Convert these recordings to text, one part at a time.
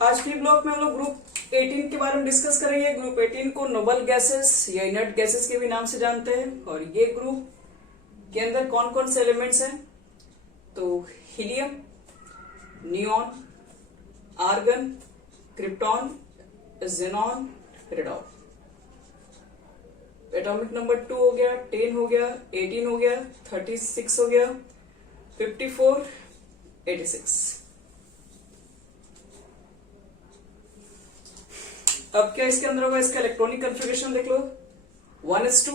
आज के ब्लॉग में हम लोग ग्रुप 18 के बारे में डिस्कस करेंगे। ग्रुप 18 को नोबल गैसेस या इनर्ट गैसेस के भी नाम से जानते हैं। और ये ग्रुप के अंदर कौन कौन से एलिमेंट्स हैं, तो helium, neon, argon, krypton, xenon, radon. Atomic number 2 हो गया, 10 हो गया, 18 हो गया, 36 हो गया, 54, 86। अब क्या इसके अंदर होगा, इसका इलेक्ट्रॉनिक कॉन्फ़िगरेशन देख लो। 1s2,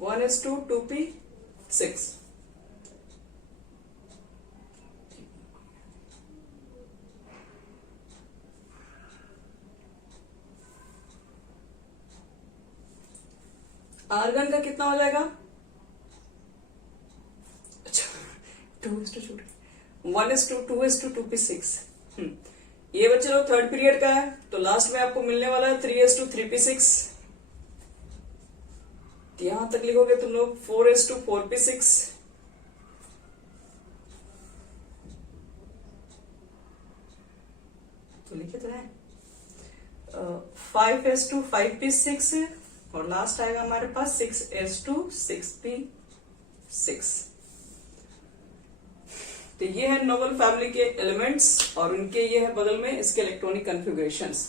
1s2, 2p6। आर्गन का कितना हो जाएगा, अच्छा 2s2, 1s2, 2s2, 2p6। ये बच्चे लोग थर्ड पीरियड का है, तो लास्ट में आपको मिलने वाला है 3s2, 3p6। यहां तक लिखोगे तुम लोग 4s2, 4p6। तो लिखे तो है 5s2, 5p6 और लास्ट आएगा हमारे पास 6s2, 6p6। तो ये है नोबल फैमिली के एलिमेंट्स और उनके ये है बगल में इसके इलेक्ट्रॉनिक कॉन्फ़िगरेशंस।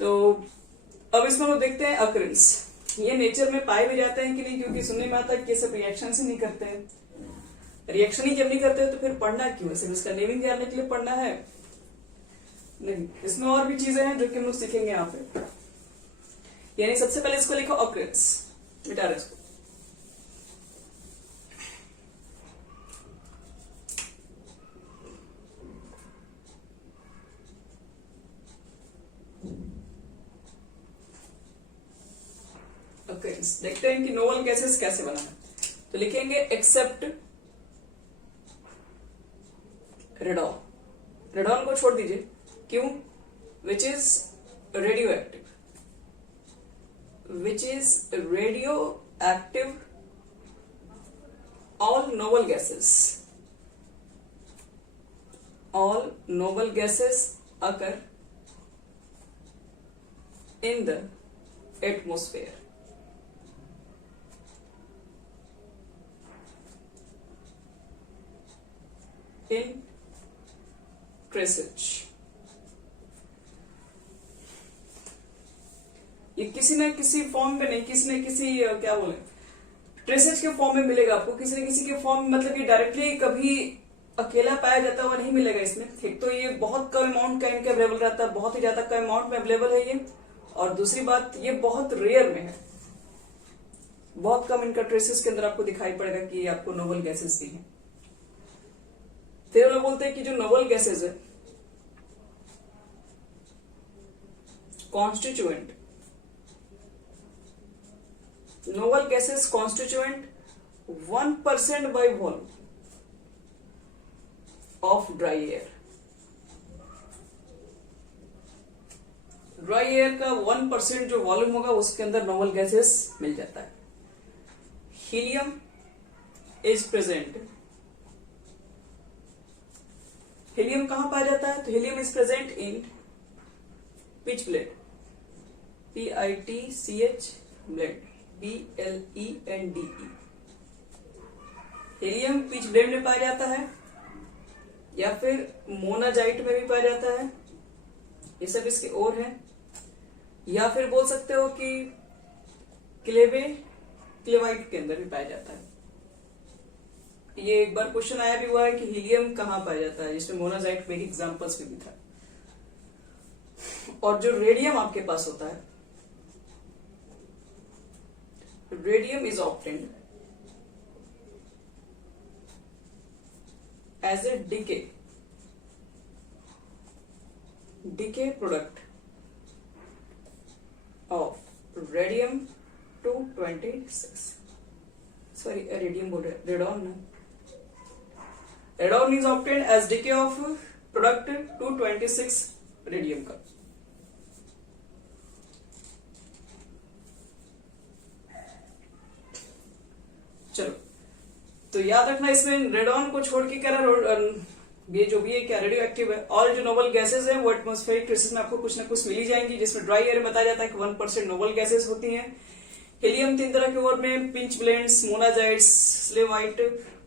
तो अब इसमें हम देखते हैं अकरेंस। ये नेचर में पाए भी जाते हैं कि नहीं, क्योंकि सुनने में आता है कि ये सब रिएक्शन से नहीं करते हैं। रिएक्शन ही जब नहीं करते तो फिर पढ़ना क्यों है, सिर्फ इसका नेमिंग जानने के लिए पढ़ना है? नहीं, इसमें और भी चीजें हैं जो कि हम लोग सीखेंगे यहाँ पे। यानी सबसे पहले इसको लिखो अकरेंस, मिटा रहे इसको। देखते हैं कि नोबल गैसेस कैसे बना है। तो लिखेंगे एक्सेप्ट रेडॉन। रेडॉन को छोड़ दीजिए, क्यों? Which is radio active, which is radio active. All noble gases occur in the atmosphere. In traces. ये किसी न किसी फॉर्म में नहीं, किसी न किसी क्या बोले, ट्रेसेज के फॉर्म में मिलेगा आपको, किसी न किसी के फॉर्म में। मतलब ये डायरेक्टली कभी अकेला पाया जाता हुआ नहीं मिलेगा इसमें। एक तो ये बहुत कम अमाउंट का इनका अवेलेबल रहता है, बहुत ही ज्यादा कम अमाउंट में अवेलेबल है ये। और दूसरी बात, ये बहुत रेयर में है, बहुत कम इनका ट्रेसेस के अंदर आपको दिखाई पड़ेगा कि ये आपको नोबल गैसेस दी है। फिर लोग बोलते हैं कि जो नोबल गैसेस है, constituent, noble gases constituent 1% by volume of dry air. Dry air का 1% जो वॉल्यूम होगा उसके अंदर नोबल गैसेस मिल जाता है। Helium is present. हीलियम कहां पाया जाता है? तो helium is present in pitch blend, PITCH blend, BLENDE। Helium pitch blend में पाया जाता है, या फिर मोनाजाइट में भी पाया जाता है, ये सब इसके और है। या फिर बोल सकते हो कि क्लेवाइट के अंदर भी पाया जाता है। ये एक बार क्वेश्चन आया भी हुआ है कि हीलियम कहां पाया जाता है, जिसमें मोनाजाइट में एग्जांपल्स भी था। और जो रेडियम आपके पास होता है, radium is obtained as a decay product of radium 226। Sorry, radium बोल रहे, रेडॉन ना। Radon is obtained as decay of product 226 radium का। चलो, तो याद रखना इसमें रेडॉन को छोड़ के क्या रहा, ये जो भी है क्या रेडियो एक्टिव है। और जो नोबल गैसेज है वो एटमॉस्फेरिक ट्रेसेस में आपको कुछ ना कुछ मिली जाएंगी, जिसमें ड्राई एयर बताया जाता है कि 1% नोबल गैसेज होती हैं। हीलियम 3 तरह के और में, पिंच ब्लेंड्स, मोनाजाइट्स, स्लेवाइट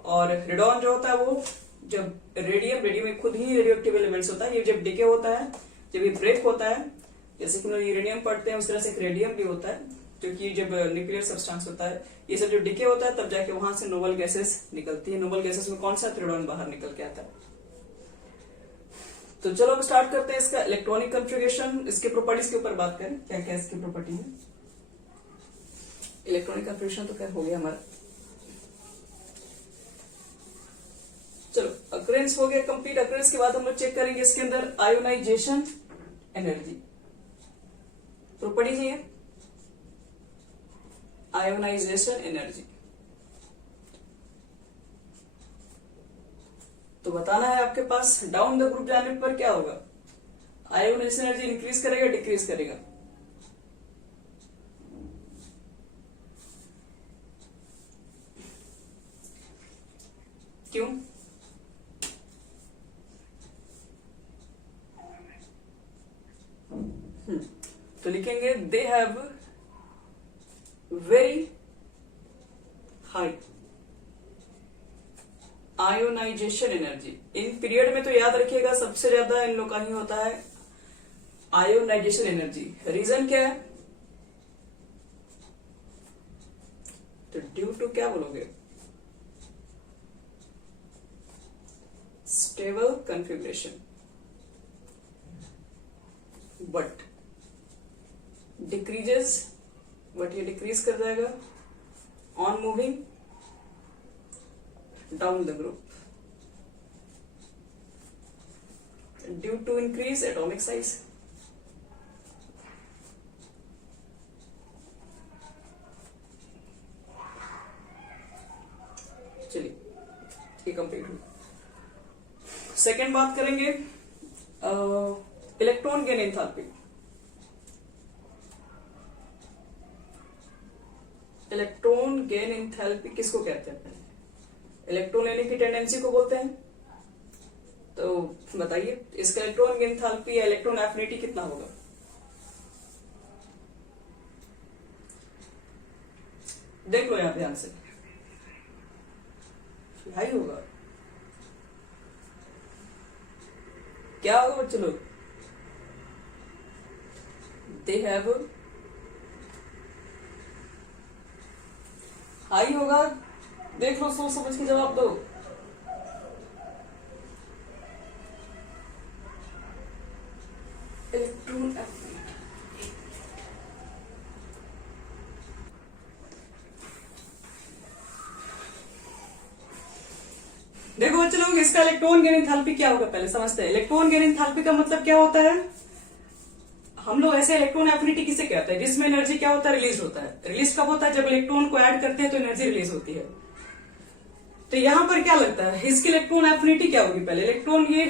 और रेडॉन जो होता है वो जब रेडियम में खुद ही रेडियो एक्टिव एलिमेंट्स होता है, ये जब डिके होता है, जब ये ब्रेक होता है, जैसे कि हम लोग यूरेनियम पढ़ते हैं उस तरह से एक रेडियम भी होता है जो कि जब न्यूक्लियर सब्सटेंस होता है, ये सब जो डिके होता है तब जाके वहां से नोबल गैसेस निकलती है। नोबल गैसेस में कौन सा रेडॉन बाहर निकल के आता है। तो चलो अब स्टार्ट करते हैं इसका इलेक्ट्रॉनिक कॉन्फ़िगरेशन, इसके प्रॉपर्टीज के ऊपर बात करें, क्या क्या इसकी प्रॉपर्टी है। इलेक्ट्रॉनिक कॉन्फ़िगरेशन तो क्या हो गया हमारा, चलो अकरेंस हो गया कंप्लीट। अकरेंस के बाद हम लोग चेक करेंगे इसके अंदर आयोनाइजेशन एनर्जी, प्रॉपर्टीज है आयोनाइजेशन एनर्जी। तो बताना है आपके पास डाउन द ग्रुप जाने पर क्या होगा, आयोनाइजेशन एनर्जी इंक्रीज करेगा डिक्रीज करेगा। क्यों, तो लिखेंगे they have very high ionisation energy. In period में तो याद रखिएगा सबसे ज्यादा इन लोग का ही होता है आयोनाइजेशन एनर्जी। रीजन क्या है, तो ड्यू टू क्या बोलोगे, stable configuration, but decreases, but ये डिक्रीज कर जाएगा on moving down the group due to increase atomic size. चलिए ये कंप्लीट हुई। सेकेंड बात करेंगे electron gain enthalpy. Electron gain enthalpy किसको कहते हैं, इलेक्ट्रॉन लेने की टेंडेंसी को बोलते हैं। तो बताइए इसका इलेक्ट्रॉन गेन एंथैल्पी या इलेक्ट्रॉन एफिनिटी कितना होगा, देख लो यहां ध्यान से, हाई होगा। क्या होगा बच्चे लोग, दे हैव हाई होगा। देख लो, सोच समझ के जवाब दो। इलेक्ट्रॉन देखो बच्चे लोग इसका इलेक्ट्रॉन गेन एंथैल्पी क्या होगा पहले समझते हैं। इलेक्ट्रॉन गेन एंथैल्पी का मतलब क्या होता है, हम लोग ऐसे इलेक्ट्रॉन एफिनिटी किसे कहते हैं, जिसमें एनर्जी क्या होता है, रिलीज होता है। रिलीज कब होता है, जब इलेक्ट्रॉन को ऐड करते हैं तो एनर्जी रिलीज होती है। तो यहां पर क्या लगता है इसकी इलेक्ट्रॉन एफिनिटी क्या होगी, पहले इलेक्ट्रॉन ये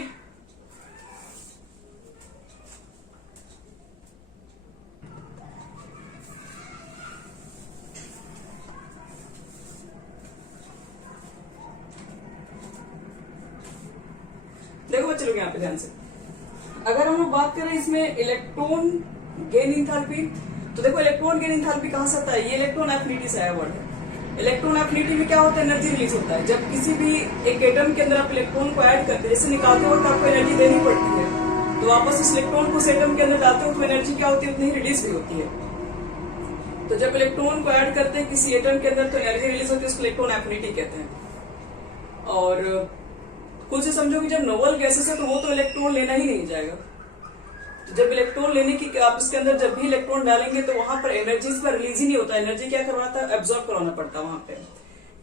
देखो बच्चे लोग यहाँ पे ध्यान से, अगर हम लोग बात करें इसमें इलेक्ट्रॉन गेन एंथैल्पी, तो देखो इलेक्ट्रॉन गेन एंथैल्पी कहां से आता है, ये इलेक्ट्रॉन एफिनिटी से आया वर्ड है। इलेक्ट्रॉन एफिनिटी में क्या होता है, एनर्जी रिलीज होता है। जब किसी भी एक एटम के अंदर आप इलेक्ट्रॉन को ऐड करते हैं, जैसे निकालते वक्त आपको एनर्जी देनी पड़ती है, तो वापस उस इलेक्ट्रॉन को उस एटम के अंदर डालते हो तो एनर्जी क्या होती है, उतनी ही रिलीज भी होती है। तो जब इलेक्ट्रॉन को ऐड करते हैं किसी एटम के अंदर तो एनर्जी रिलीज होती है, उसको इलेक्ट्रॉन एफिनिटी कहते हैं। और कुछ से समझो कि जब नोबल गैसेस है तो वो तो इलेक्ट्रॉन लेना ही नहीं जाएगा। जब इलेक्ट्रॉन लेने की आप इसके अंदर जब भी इलेक्ट्रॉन डालेंगे तो वहां पर एनर्जी इस पर रिलीज ही नहीं होता, एनर्जी क्या करवाना था, एब्जॉर्ब करवाना पड़ता है वहां पे,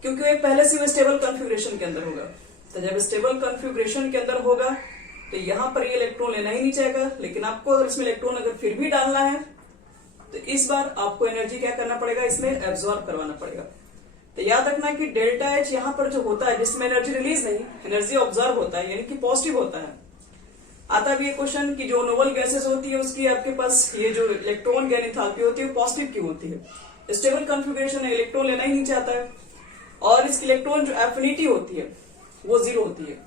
क्योंकि वो पहले से वो स्टेबल कॉन्फ़िगरेशन के अंदर होगा। तो जब स्टेबल कॉन्फ़िगरेशन के अंदर होगा तो यहाँ पर ये इलेक्ट्रॉन लेना ही नहीं चाहेगा। लेकिन आपको अगर इसमें इलेक्ट्रॉन अगर फिर भी डालना है तो इस बार आपको एनर्जी क्या करना पड़ेगा, इसमें एब्जॉर्ब करवाना पड़ेगा। तो याद रखना कि डेल्टा एच यहाँ पर जो होता है जिसमें एनर्जी रिलीज नहीं, एनर्जी ऑब्जर्व होता है, यानी कि पॉजिटिव होता है। आता भी ये क्वेश्चन कि जो नोबल गैसेस होती है उसकी आपके पास ये जो इलेक्ट्रॉन गेन एंथैल्पी होती है पॉजिटिव क्यों होती है, स्टेबल कॉन्फ़िगरेशन है, इलेक्ट्रॉन लेना ही नहीं चाहता है, और इसकी इलेक्ट्रॉन जो एफिनिटी होती है वो 0 होती है।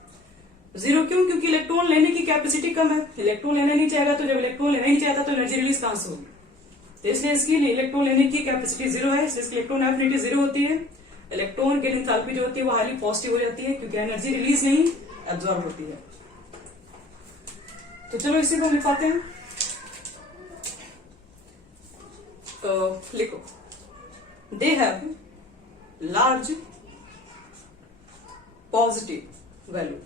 जीरो क्यों? क्योंकि इलेक्ट्रॉन लेने की कैपेसिटी कम है, इलेक्ट्रॉन लेना नहीं चाहेगा, तो जब इलेक्ट्रॉन लेना ही नहीं चाहता तो एनर्जी रिलीज कहां से होगी? तो इसलिए इसकी इलेक्ट्रॉन लेने की कैपेसिटी जीरो है, इसलिए इसकी इलेक्ट्रॉन एफिनिटी जीरो होती है। इलेक्ट्रॉन गेन एंथैल्पी जो होती है वो हाईली पॉजिटिव हो जाती है, क्योंकि एनर्जी रिलीज नहीं एब्जॉर्ब होती है। तो चलो इसी को लिखाते हैं। तो लिखो, they have large positive value,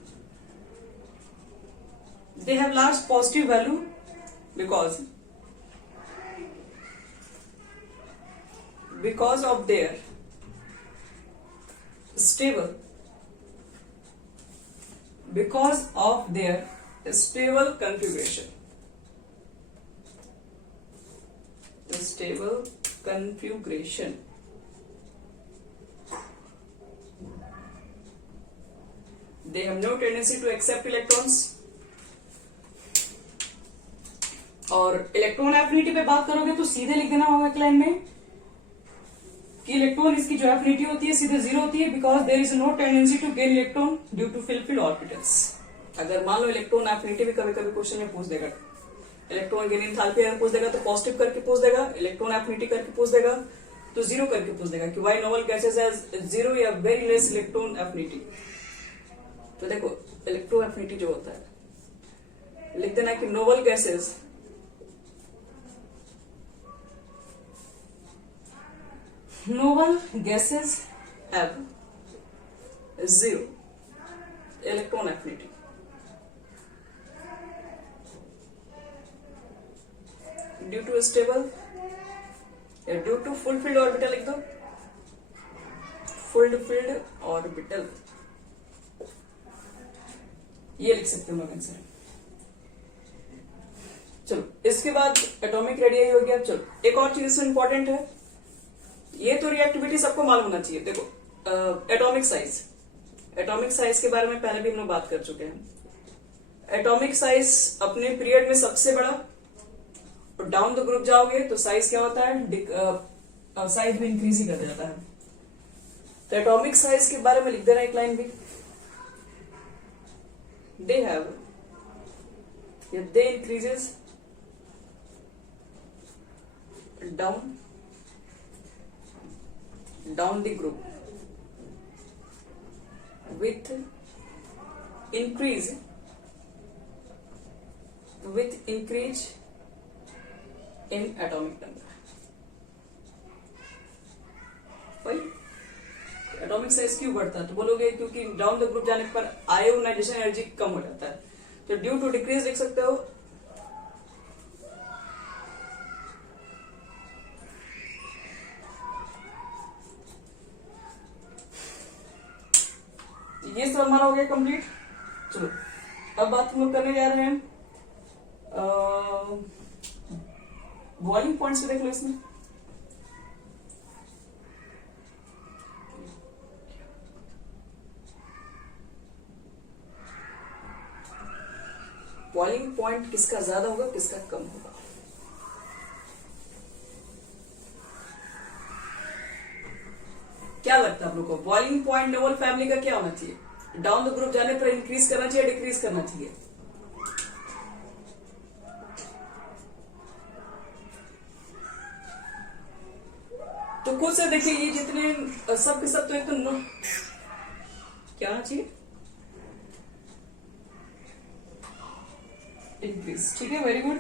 they have large positive value because of their stable configuration. Stable configuration. They have no tendency to accept electrons. और इलेक्ट्रॉन एफिनिटी पे बात करोगे तो सीधे लिख देना होगा एक लाइन में कि इलेक्ट्रॉन इसकी जो एफिनिटी होती है सीधे जीरो होती है, because there is no tendency to gain electron due to fulfilled orbitals. अगर मान लो इलेक्ट्रॉन एफिनिटी भी कभी कभी क्वेश्चन में पूछ देगा, इलेक्ट्रॉन गेन एंथैल्पी अगर पूछ देगा तो पॉजिटिव करके पूछ देगा, इलेक्ट्रॉन एफिनिटी करके पूछ देगा तो जीरो करके पूछ देगा कि why noble gases has zero या वेरी लेस इलेक्ट्रॉन एफिनिटी। तो देखो इलेक्ट्रॉन एफिनिटी जो होता है लिख देना कि noble gases have zero electron affinity due to stable या due to fulfilled orbital लिख दो, fulfilled orbital ये लिख सकते हो लोग आंसर। चलो इसके बाद एटॉमिक रेडियस हो गया। चलो एक और चीज इसमें इंपॉर्टेंट है, ये तो रिएक्टिविटी सबको मालूम होना चाहिए। देखो एटॉमिक साइज, एटॉमिक साइज के बारे में पहले भी हम लोग बात कर चुके हैं। एटॉमिक साइज अपने पीरियड में सबसे बड़ा, और डाउन द ग्रुप जाओगे तो साइज क्या होता है, साइज भी इंक्रीज ही कर जाता है। तो एटॉमिक साइज के बारे में लिख देना एक लाइन भी, दे हैव या they increases down the group with increase in atomic number। भाई एटॉमिक साइज क्यों बढ़ता है? तो बोलोगे क्योंकि डाउन द ग्रुप जाने पर आयोनाइजेशन एनर्जी कम हो जाता है, तो ड्यू टू डिक्रीज लिख सकते हो। ये सब हमारा हो गया कंप्लीट। चलो अब बात हम लोग करने जा रहे हैं बॉइलिंग पॉइंट्स देख लो। इसमें बॉइलिंग पॉइंट किसका ज्यादा होगा किसका कम होगा? क्या लगता है आप लोग को बॉइलिंग पॉइंट नोबल फैमिली का क्या होना चाहिए? डाउन द ग्रुप जाने पर इंक्रीज करना चाहिए, डिक्रीज करना चाहिए? तो खुद से देखिए, ये जितने सब के सब तो एक तो क्या होना चाहिए? इंक्रीज। ठीक है, वेरी गुड।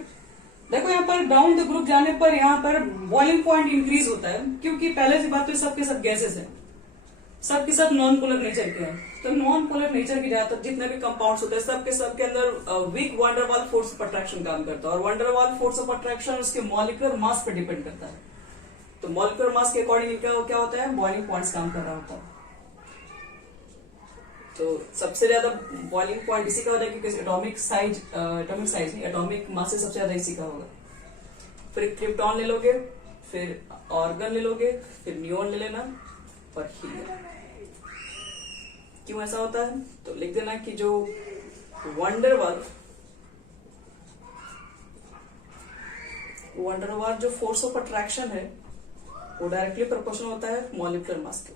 देखो यहाँ पर डाउन द ग्रुप जाने पर यहाँ पर बॉइलिंग पॉइंट इंक्रीज होता है, क्योंकि पहले से बात तो सबके सब गैसेस है, सबके सब नॉन पोलर नेचर के हैं। तो नॉन पोलर नेचर के ज्यादातर जितने भी कंपाउंड्स होते हैं सबके सबके अंदर weak van der Waals force of attraction काम करता है, और वंडरवाल फोर्स ऑफ अट्रैक्शन उसके मॉलिक्यूलर मास पर डिपेंड करता है। तो मॉलिक्यूलर मास के अकॉर्डिंग क्या होता है? बॉइलिंग पॉइंट्स काम कर रहा होता है। तो सबसे ज्यादा बॉइलिंग पॉइंट इसी का होता है, क्योंकि एटॉमिक साइज नहीं, एटॉमिक मास से सबसे ज्यादा इसी का होगा। फिर क्रिप्टॉन ले लोगे, फिर ऑर्गन ले लोगे, फिर नियोन ले लेना, और हीलियम। क्यों ऐसा होता है? तो लिख देना कि जो वंडरवाल जो फोर्स ऑफ अट्रैक्शन है वो डायरेक्टली प्रोपोर्शनल होता है मॉलिक्यूलर मास के।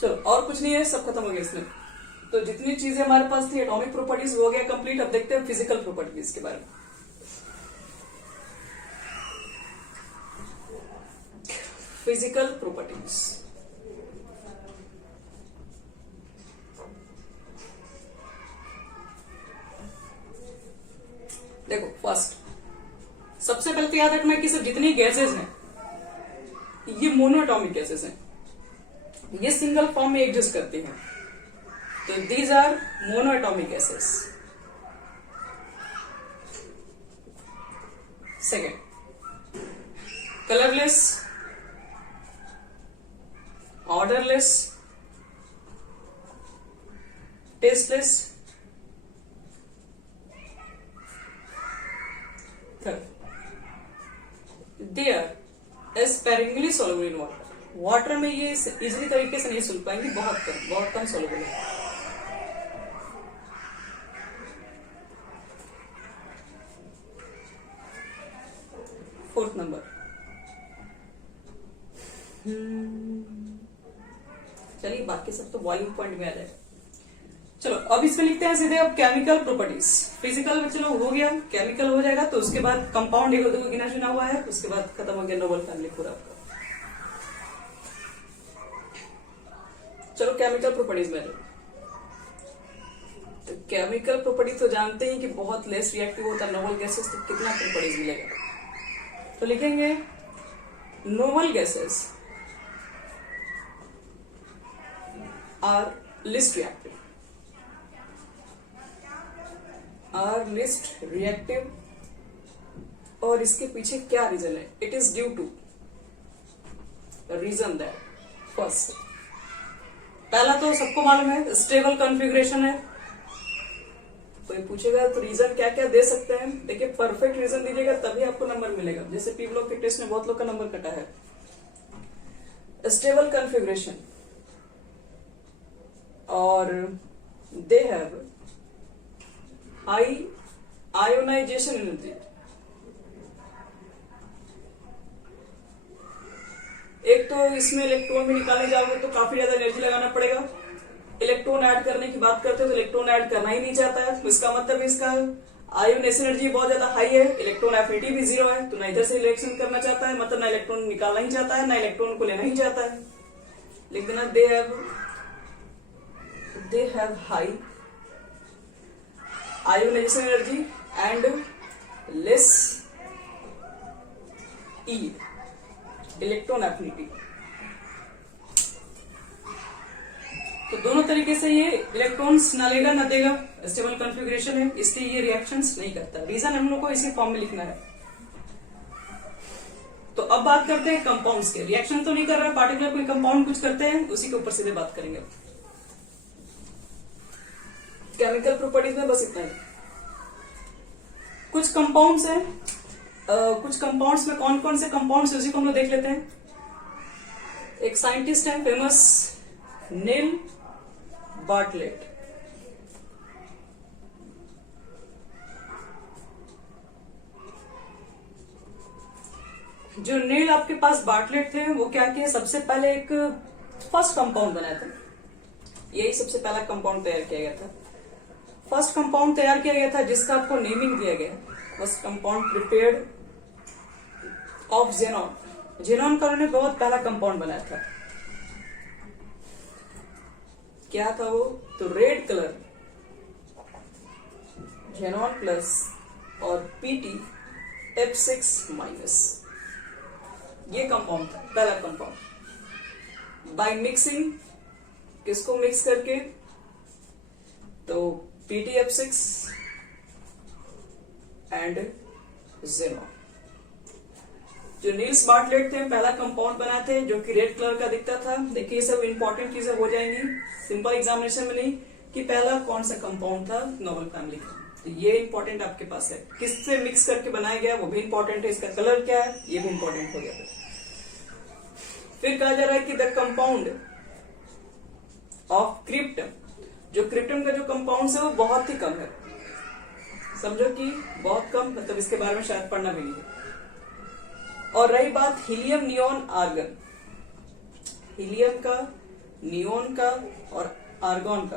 चलो और कुछ नहीं है, सब खत्म हो गया इसमें। तो जितनी चीजें हमारे पास थी एटॉमिक प्रॉपर्टीज हो गया कंप्लीट। अब देखते हैं फिजिकल प्रॉपर्टीज के बारे में। फिजिकल प्रॉपर्टीज, देखो फर्स्ट सबसे पहले तो याद रखना है कि सब जितनी गैसेस हैं ये मोनोएटॉमिक गैसेस हैं, ये सिंगल फॉर्म में एग्जिस्ट करती हैं। तो these are monoatomic gases. Second, colourless, odourless, tasteless. Third, they are sparingly soluble in water. Water में ये इजीली तरीके से नहीं सुल पाएंगे, बहुत कम सॉल्युबल है। फोर्थ नंबर, चलिए बाकी सब तो बॉइलिंग पॉइंट में आ जाए। चलो अब इसमें लिखते हैं सीधे अब केमिकल प्रॉपर्टीज। फिजिकल में चलो हो गया, केमिकल हो जाएगा तो उसके बाद कंपाउंड एक दो गिना चुना हुआ है, उसके बाद खत्म हो गया नोबल फैमिली पूरा आपका। चलो केमिकल प्रॉपर्टीज में तो केमिकल प्रॉपर्टी तो जानते हैं कि बहुत लेस रिएक्टिव होता है नोबल गैसेस, तो कितना प्रॉपर्टीज मिलेगा। तो लिखेंगे noble gases are least reactive, are least reactive. और इसके पीछे क्या रीजन है? It is due to reason that first, पहला तो सबको मालूम है स्टेबल कॉन्फ़िगरेशन है। कोई पूछेगा तो रीजन क्या क्या दे सकते हैं, देखिए परफेक्ट रीजन दीजिएगा तभी आपको नंबर मिलेगा। जैसे पी ब्लॉक के टेस्ट में बहुत लोग का नंबर कटा है। स्टेबल कॉन्फ़िगरेशन और they have high ionisation energy. एक तो इसमें इलेक्ट्रॉन भी निकालने जाओगे तो काफी ज्यादा एनर्जी लगाना पड़ेगा। इलेक्ट्रॉन ऐड करने की बात करते हो तो इलेक्ट्रॉन ऐड करना ही नहीं चाहता है, तो इसका मतलब इसका आयोनेशन एनर्जी बहुत ज्यादा हाई है, इलेक्ट्रॉन एफिनिटी भी जीरो है, तो ना इधर से रिएक्शन करना चाहता है, मतलब ना इलेक्ट्रॉन निकालना ही चाहता है ना इलेक्ट्रॉन को लेना ही चाहता है। लिख देना they have high ionisation energy and less e electron affinity. तो दोनों तरीके से ये इलेक्ट्रॉन्स ना लेगा ना देगा, स्टेबल कॉन्फ़िगरेशन है इसलिए ये रिएक्शंस नहीं करता। रीजन हम लोग को इसी फॉर्म में लिखना है। तो अब बात करते हैं कंपाउंड्स के। रिएक्शन तो नहीं कर रहा, पार्टिकुलर कोई कंपाउंड कुछ करते हैं उसी के ऊपर सीधे बात करेंगे। केमिकल प्रॉपर्टीज में बस इतना ही। कुछ कंपाउंड्स हैं, कुछ कंपाउंड्स में कौन कौन से कंपाउंड्स उसी को हम लोग देख लेते हैं। एक साइंटिस्ट है फेमस नील बार्टलेट। जो नील आपके पास बार्टलेट थे वो क्या किए, सबसे पहले एक फर्स्ट कंपाउंड बनाया था। यही सबसे पहला कंपाउंड तैयार किया गया था। फर्स्ट कंपाउंड तैयार किया गया था जिसका आपको नेमिंग दिया गया। First compound prepared of xenon. Xenon का उन्होंने बहुत पहला कंपाउंड बनाया था। क्या था वो, तो रेड कलर जेनॉन प्लस और पीटी F6 माइनस, ये कंपाउंड था पहला कंपाउंड। बाय मिक्सिंग, किसको मिक्स करके, तो PTF6 एंड जेनॉन। जो नील्स बार्टलेट थे पहला कंपाउंड बनाए थे जो कि रेड कलर का दिखता था। देखिए ये सब इंपॉर्टेंट चीजें हो जाएंगी सिंपल एग्जामिनेशन में नहीं कि पहला कौन सा कंपाउंड था नोबल फैमिली का, तो ये इंपॉर्टेंट आपके पास है। किससे मिक्स करके बनाया गया वो भी इंपॉर्टेंट है, इसका कलर क्या है ये भी इंपॉर्टेंट हो गया। फिर कहा जा रहा है कि द कंपाउंड ऑफ क्रिप्टन, जो क्रिप्टन का जो कंपाउंड है वो बहुत ही कम है। समझो कि बहुत कम, मतलब इसके बारे में शायद पढ़ना भी नहीं है। और रही बात हीलियम नियॉन आर्गन, हीलियम का नियोन का और आर्गॉन का,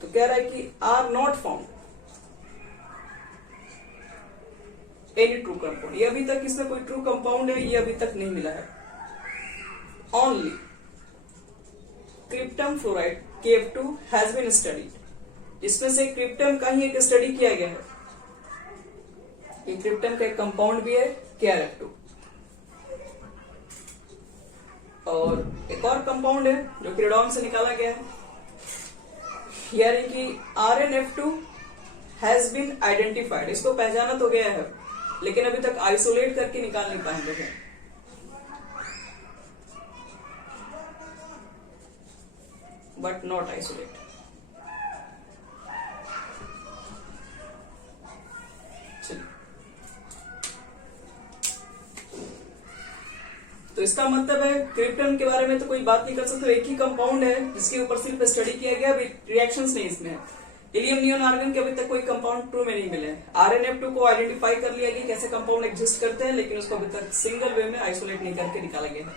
तो कह रहा है कि are not found any true compound. ये अभी तक इसमें कोई ट्रू कंपाउंड है ये अभी तक नहीं मिला है। Only krypton fluoride KF2 has been studied, जिसमें से क्रिप्टम का ही एक स्टडी किया गया है। ये क्रिप्टम का एक कंपाउंड भी है KrF2। और एक और कंपाउंड है जो कि रेडॉन से निकाला गया है, यानी कि RnF2 हैज बीन आइडेंटिफाइड। इसको पहचाना तो गया है लेकिन अभी तक आइसोलेट करके निकाल नहीं पाए लोग हैं। But not isolate. तो इसका मतलब है क्रिप्टन के बारे में तो कोई बात नहीं कर सकते, एक ही कंपाउंड है जिसके ऊपर सिर्फ स्टडी किया गया, अभी रिएक्शंस नहीं इसमें है। इलियम नियोन आर्गन के अभी तक कोई कंपाउंड ट्रू में नहीं मिले। RnF2 को आइडेंटिफाई कर लिया गया कैसे कंपाउंड एग्जिस्ट करते हैं, लेकिन उसको अभी तक सिंगल वे में आइसोलेट नहीं करके निकाला गया है।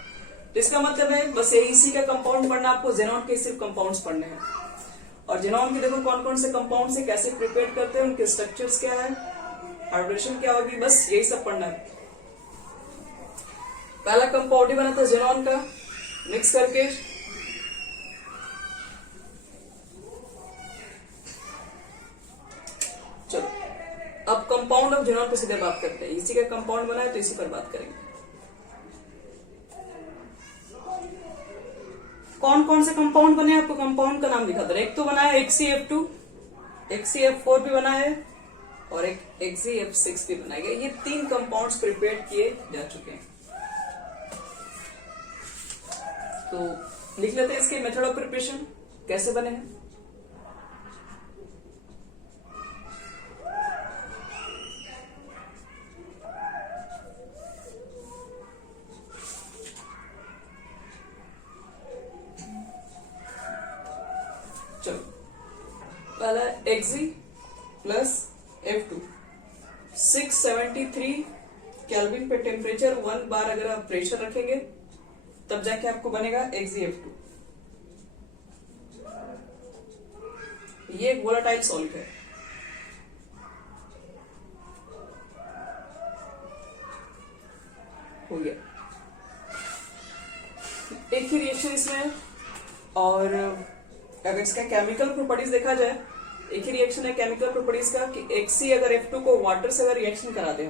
तो इसका मतलब है बस इसी का कंपाउंड पढ़ना, आपको जेनॉन के सिर्फ कंपाउंड्स पढ़ने हैं। और जेनॉन के देखो कौन कौन से कंपाउंड है, कैसे प्रिपेयर करते हैं, उनके स्ट्रक्चर्स क्या है, हाइड्रेशन क्या होगी, बस यही सब पढ़ना है। पहला कंपाउंड ही बना था जेनॉन का मिक्स करके। चलो अब कंपाउंड ऑफ जेनॉन पे सीधे बात करते हैं। इसी का कंपाउंड बना है तो इसी पर बात करेंगे। कौन कौन से कंपाउंड बने, आपको कंपाउंड का नाम दिखा दे। एक तो बना है HCF2, HCF4 भी बना है और एक HCF6 भी बनाया गया। ये 3 कंपाउंड्स प्रिपेयर किए जा चुके हैं। तो लिख लेते हैं इसके मेथड ऑफ प्रिपरेशन कैसे बने हैं। चलो पहला Xg प्लस F2 673 केल्विन पे टेम्परेचर 1 बार अगर आप प्रेशर रखेंगे तब जाके आपको बनेगा XgF2। ये एक वोलाटाइल सॉल्ट है। हो गया, एक ही रिएक्शन इसमें है। और अगर इसका केमिकल प्रॉपर्टीज देखा जाए, एक ही रिएक्शन है केमिकल प्रॉपर्टीज का कि Xc अगर F2 को वाटर से अगर रिएक्शन करा दें,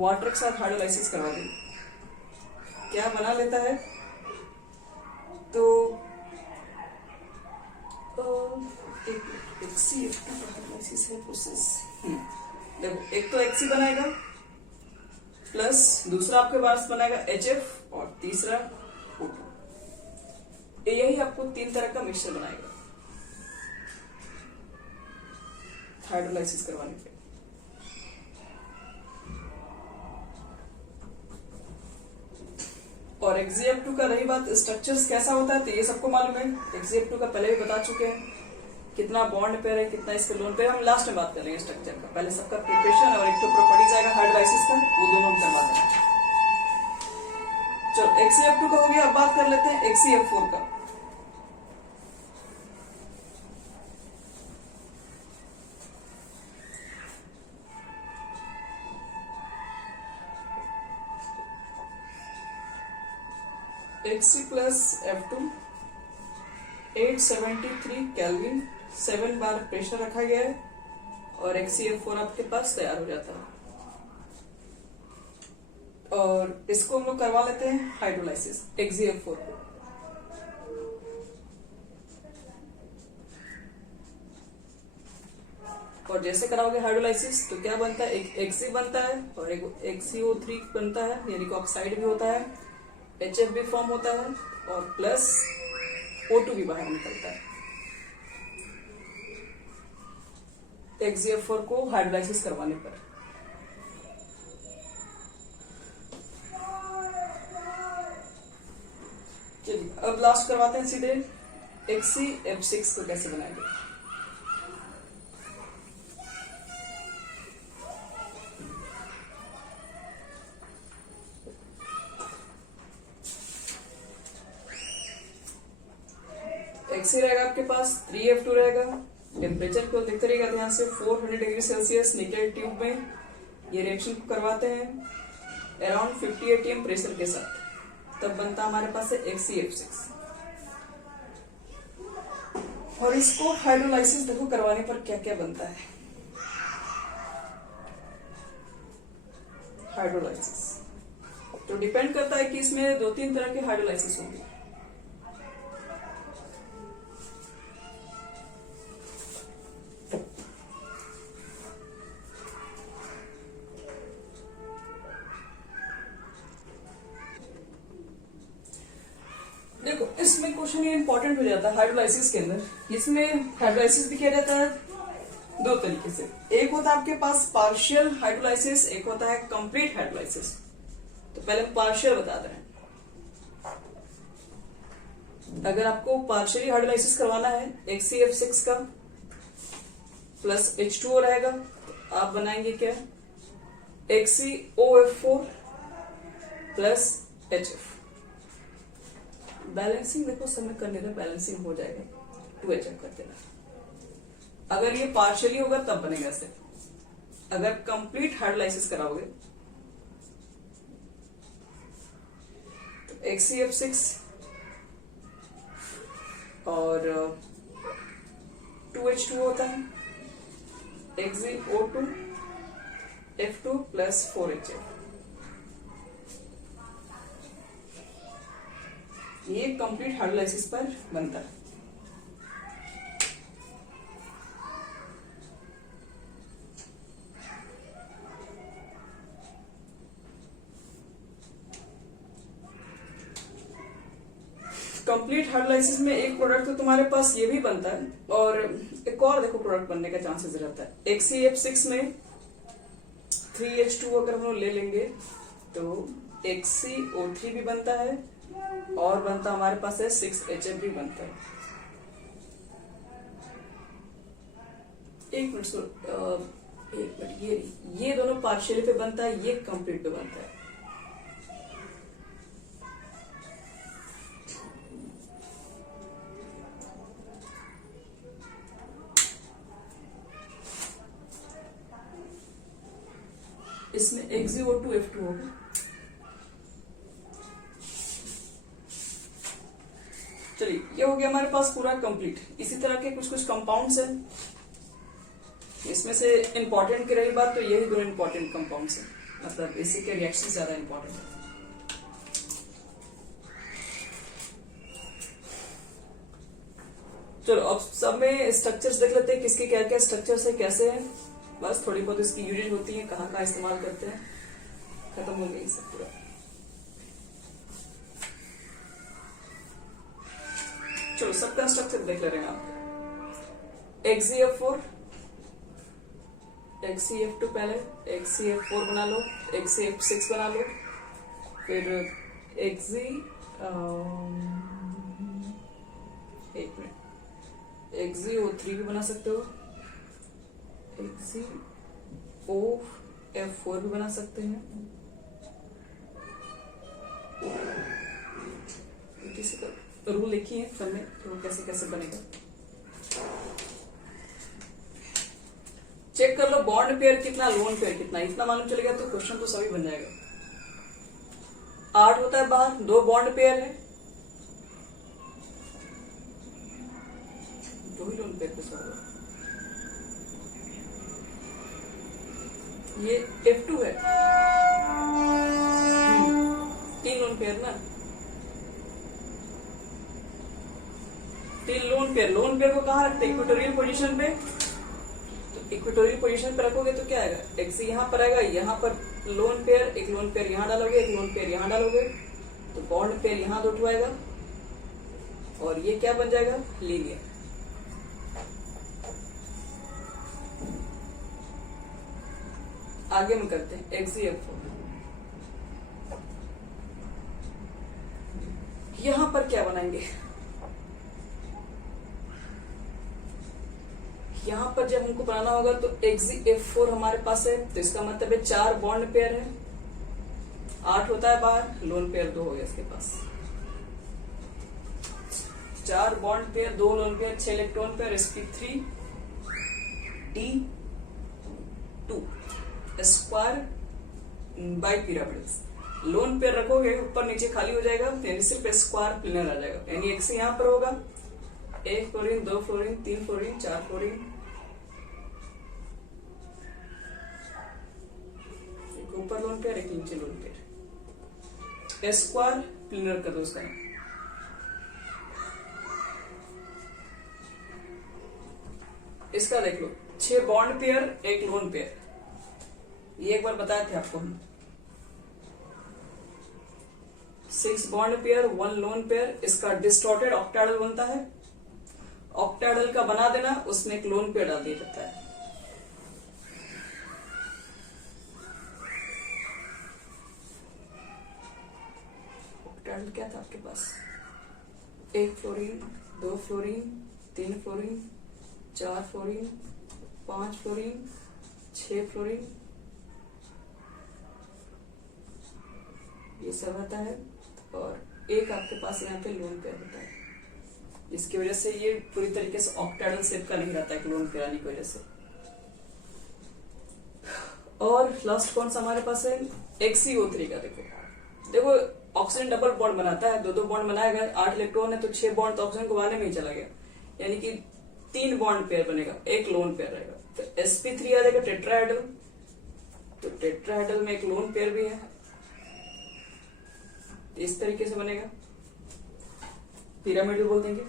वाटर के साथ हाइड्रोलाइसिस करवा दें, क्या बना लेता है। तो Xc F2 हाइड्रोलाइसिस है प्रोसेस। देखो एक तो Xc बनाएगा प्लस दूसरा आपके पास बनाएगा HF और तीसरा O2। यही आपको 3 तरह का मिक्सचर बनाएगा हाइड्रोलाइसिस करवाने पे। और XgF2 का रही बात स्ट्रक्चर्स कैसा होता है, तो ये सबको मालूम है। XgF2 का पहले भी बता चुके हैं कितना बॉन्ड पेयर है, कितना इसके लोन पेयर। हम लास्ट में बात कर लेंगे स्ट्रक्चर का, पहले सबका प्रिपरेशन और एक तो प्रॉपर्टीज आएगा हाइड्रोलाइसिस का, वो दोनों हम करवा देंगे। चलो XgF2 का हो गया, अब बात कर लेते हैं XgF4 का। Xc प्लस F2 873 केल्विन 7 बार प्रेशर रखा गया है और XcF4 आपके पास तैयार हो जाता है। और इसको हम लोग करवा लेते हैं हाइड्रोलाइसिस XgF4 को। और जैसे कराओगे हाइड्रोलाइसिस तो क्या बनता है, एक Xc बनता है और एक XCO3 बनता है, यानी कि ऑक्साइड भी होता है, HF भी फॉर्म होता है और प्लस O2 भी बाहर निकलता है। XgF4 को हाइड्रोलाइसिस करवाने पर। चलिए अब लास्ट करवाते हैं सीधे XcF6 को कैसे बनाएंगे। Xc रहेगा आपके पास 3F2 रहेगा। टेम्परेचर को देखते रहिएगा ध्यान से, 400 डिग्री सेल्सियस निकल ट्यूब में ये रिएक्शन को करवाते हैं अराउंड 50 atm प्रेशर के साथ, तब बनता हमारे पास है XeF6। और इसको हाइड्रोलाइसिस देखो करवाने पर क्या क्या बनता है। हाइड्रोलाइसिस तो डिपेंड करता है कि इसमें 2-3 तरह के हाइड्रोलाइसिस होंगे। देखो इसमें क्वेश्चन ये इंपॉर्टेंट हो जाता है हाइड्रोलाइसिस के अंदर। इसमें हाइड्रोलाइसिस भी किया जाता है 2 तरीके से, एक होता है आपके पास पार्शियल हाइड्रोलाइसिस, एक होता है कंप्लीट हाइड्रोलाइसिस। तो पहले हम पार्शियल बता रहे हैं। अगर आपको पार्शियली हाइड्रोलाइसिस करवाना है XeF6 का प्लस H2O रहेगा, तो आप बनाएंगे क्या, XeOF4 प्लस HF। बैलेंसिंग देखो समय करने का बैलेंसिंग हो जाएगा, 2HF कर देना। अगर ये पार्शियली होगा तब बनेगा ऐसे। अगर कंप्लीट हाइड्रोलाइसिस कराओगे तो XeF6 और 2H2 होता है, XeO2 F2 प्लस 4HF। ये कंप्लीट हाइड्रोलाइसिस पर बनता है। कंप्लीट हाइड्रोलाइसिस में एक प्रोडक्ट तो तुम्हारे पास ये भी बनता है, और एक और देखो प्रोडक्ट बनने का चांसेस रहता है। XeF6 में 3H2 अगर हम लोग ले लेंगे तो XeO3 भी बनता है, और बनता हमारे पास है 6HF भी बनता है। एक मिनट ये दोनों पार्शियली पे बनता है, ये कंप्लीट पे बनता है। इसमें XeO2 F2 होगा। चलिए ये हो गया हमारे पास पूरा कंप्लीट। इसी तरह के कुछ कुछ कंपाउंड्स हैं, इसमें से इंपॉर्टेंट की रही बात तो यही 2 इंपॉर्टेंट कंपाउंड्स हैं, मतलब इसी के रिएक्शन ज्यादा इंपॉर्टेंट है। चलो अब सब में स्ट्रक्चर्स देख लेते हैं, किसके क्या क्या स्ट्रक्चर्स है, कैसे हैं। बस थोड़ी बहुत इसकी यूजेज होती है, कहाँ कहाँ इस्तेमाल करते हैं, खत्म हो गई सब पूरा। चलो सबका स्ट्रक्चर देख ले रहे हैं आप। XeF4, XeF2 पहले, XeF4 बना लो, XeF6 बना लो, फिर XeO3 भी बना सकते हो, XeOF4 भी बना सकते हैं। किसी का रूल लिखी है सब में, तो कैसे कैसे बनेगा चेक कर लो। बॉन्ड पेयर कितना, लोन पेयर कितना, इतना मालूम चलेगा तो क्वेश्चन तो सभी बन जाएगा। 8 होता है बाहर, 2 बॉन्ड पेयर है, 2 ही लोन पेयर पे होगा। ये F2 है, 3 लोन पेयर ना, 3 लोन पेयर। लोन पेयर को कहाँ रखते हैं, इक्वेटोरियल पोजीशन पे। तो इक्वेटोरियल पोजीशन पे रखोगे तो क्या आएगा, X यहाँ पर आएगा, यहाँ पर लोन पेयर, एक लोन पेयर यहाँ डालोगे, एक लोन पेयर यहाँ डालोगे, तो बॉन्ड पेयर यहाँ 2 आएगा, और ये क्या बन जाएगा, लीनियर। आगे हम करते हैं XeF4। यहां पर क्या बनाएंगे, यहां पर जब हमको बनाना होगा तो XeF4 हमारे पास है, तो इसका मतलब है 4 बॉन्ड पेयर है, 8 होता है बाहर, लोन पेयर 2 हो गया इसके पास। 4 bond pair, 2 lone pair, 6 electron pair, sp3 d2 square by pyramid. Lone pair रखोगे ऊपर नीचे खाली हो जाएगा, यानी सिर्फ स्क्वायर प्लेनर आ जाएगा, यानी एक से यहाँ पर होगा 1 फ्लोरीन, 2 फ्लोरीन, 3 फ्लोरीन, 4 फ्लोरीन, एक ऊपर लोन पेयर, एक नीचे लोन पेयर, स्क्वायर प्लेनर कर दो उसका। इसका देख लो 6 बॉन्ड पेयर, 1 लोन पेयर, ये एक बार बताए थे आपको हम। 6 बॉन्ड पेयर, 1 लोन पेयर, इसका डिस्टॉर्टेड ऑक्टाइडल बनता है। ऑक्टाइडल का बना देना, उसमें एक लोन पेयर डाल दिया जाता है। ऑक्टाइडल क्या था आपके पास? 1 fluorine, 2 fluorine, 3 fluorine, 4 fluorine, 5 fluorine, 6 fluorine, ये सब रहता है। और एक आपके पास यहाँ पे लोन पेयर होता है, जिसकी वजह से ये पूरी तरीके से ऑक्टाइडल शेप का नहीं रहता है लोन पेयर आने की वजह से। और लास्ट कौन सा हमारे पास है? XeO3 का। देखो ऑक्सीजन डबल बॉन्ड बनाता है, 2 बॉन्ड बनाएगा, 8 इलेक्ट्रॉन है तो 6 बॉन्ड तो ऑक्सीजन को बनाने में ही चला गया, यानी कि 3 बॉन्ड पेयर बनेगा, 1 लोन पेयर रहेगा। तो sp3 आ जाएगा टेट्राहेड्रल, तो टेट्राहेड्रल में एक लोन पेयर भी है, इस तरीके से बनेगा, पिरामिड भी बोल देंगे।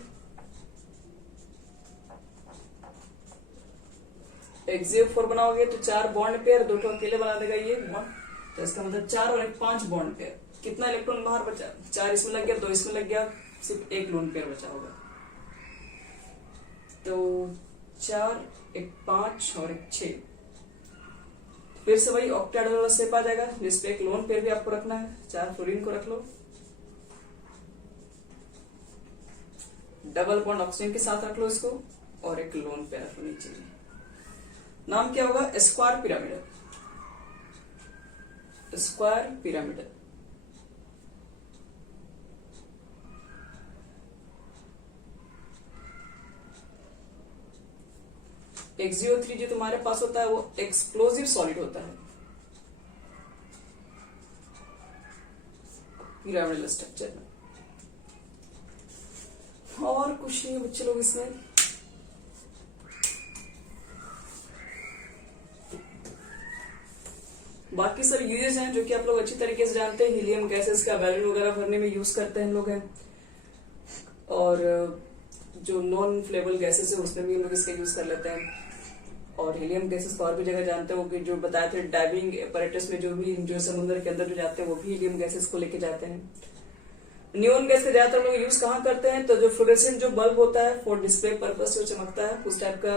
XeO4 बनाओगे तो 4 बॉन्ड पेयर, 2 तो अकेले बना देगा ये बॉन्ड, तो इसका मतलब 4 और 1 5 बॉन्ड पेयर। कितना इलेक्ट्रॉन बाहर बचा? 4 इसमें लग गया, 2 इसमें लग गया, सिर्फ 1 लोन पेयर बचा होगा। तो 4, 1 5 और 1 6, फिर से वही ऑक्टाइडल वाला शेप आ जाएगा, जिसपे एक लोन पेयर भी आपको रखना है। 4 फ्लोरीन को रख लो, डबल बॉन्ड ऑक्सीजन के साथ रख लो इसको, और एक लोन पेयर रख लो नीचे में। नाम क्या होगा? Square pyramid. Square pyramid. XeO3 जो तुम्हारे पास होता है वो एक्सप्लोजिव सॉलिड होता है, पिरामिडल स्ट्रक्चर में। और कुछ नहीं बच्चे लोग इसमें। बाकी सब यूजेस हैं जो कि आप लोग अच्छी तरीके से जानते हैं। हीलियम गैसेस का बैलून वगैरह भरने में यूज करते हैं लोग हैं, और जो नॉन फ्लेबल गैसेस है उसमें भी हम लोग इसका यूज कर लेते हैं। और हीलियम गैसेस तो और भी जगह जानते हो कि जो बताए थे डाइविंग एपरेटस में, जो समुद्र के अंदर जो जाते हैं वो भी हीलियम गैसेस को लेके जाते हैं। नियोन गैस का ज्यादातर लोग यूज कहाँ करते हैं? तो जो फ्लोरेसेंट जो बल्ब होता है फॉर डिस्प्ले पर्पस जो चमकता है उस टाइप का,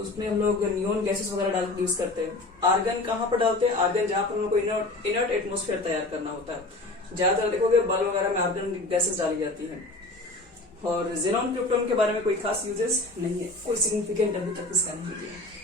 उसमें हम लोग नियोन गैसेस वगैरह डाल के यूज करते हैं। आर्गन कहाँ पर डालते हैं? आर्गन जहाँ पर हम लोग को इनर्ट एटमोस्फेयर तैयार करना होता है, ज्यादातर देखोगे बल्ब वगैरह में आर्गन गैसेस डाली जाती है। और जेनॉन क्रिप्टॉन के बारे में कोई खास यूजेस नहीं है, कोई सिग्निफिकेंट अभी तक इसका नहीं दिया।